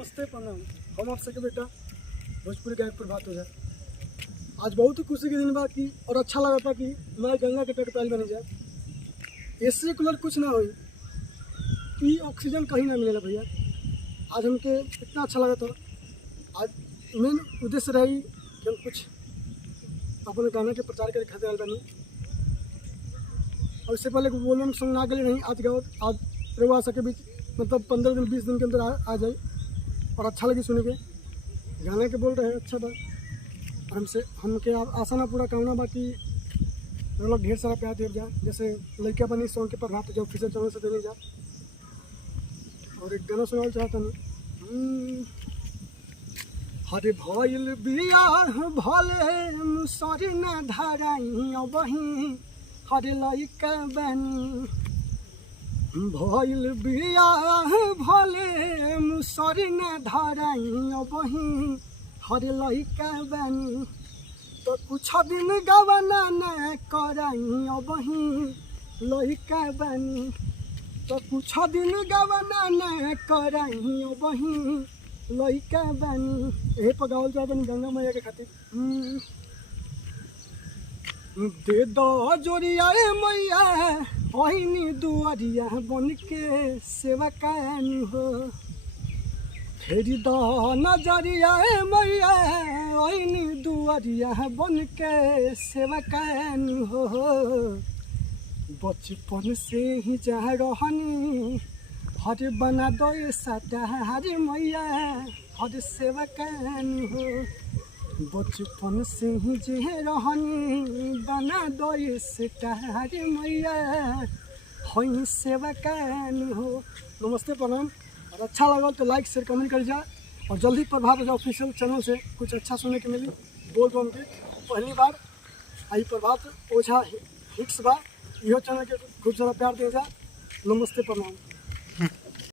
नमस्ते प्रणाम। हम आप सबके बेटा भोजपुरी गायक प्रभात हो जाए। आज बहुत ही खुशी के दिन बा कि और अच्छा लगा था कि मैं गंगा के तट पर बने जाए। एसी कूलर कुछ ना हो कि ऑक्सीजन कहीं ना मिलेगा भैया। आज हमके इतना अच्छा लगा था। आज मेन उद्देश्य रही कि हम कुछ अपने गाने के प्रचार के खातिर आए बनी। और इससे पहले वॉल्यूम सॉन्ग ना गए नहीं, आज गाओ आज रवा सके बीच मतलब 15 दिन 20 दिन के अंदर आ जाए और अच्छा लगे सुने के गाने के बोल रहे हैं अच्छा बात। हमसे हमके आशा ना पूरा कामना बाकी लोग ढेर सारा प्यार दे जाए। जैसे लड़कियाँ बनी सॉन्ग के प्रभात जो ऑफिशियल चैनल से देने जाए। और एक गाना सुनाना चाहता हूँ। हरे भइल बियाह भले मुसरी न धराई बही हरे लइका बनी भइल बियाह भले मुसरी न धराई बही हरे लइका बनी तो कुछ दिन गवना न कराई बही लइका बनी तो कुछ दिन गवना न कराई बही लइका बनी। यही पर गावल जाए बनी गंगा मैया के खातिर। दे दो जोरिया मैया ओहिनी दुआरिया बन के सेवा कानी हो फेरी दो नजरिया मैया ओहिनी दुआरिया बन के सेवा कानी हो। बचपन से ही जा रहनी हरे बना दो साटा हरे मैया हरे सेवा कानी हो। बचपन से ही जे रहनी बना दो साटा हरे मैया हई सेवा कानी हो। नमस्ते प्रणाम। और अच्छा लगा तो लाइक शेयर कमेंट कर जा। और जल्दी प्रभात ऑफिशियल चैनल से कुछ अच्छा सुनने के मिली बोल बम के पहली बार आई प्रभात ओझा हिट्स बा। इहो चैनल के खूब सारा प्यार दे जा। नमस्ते प्रणाम।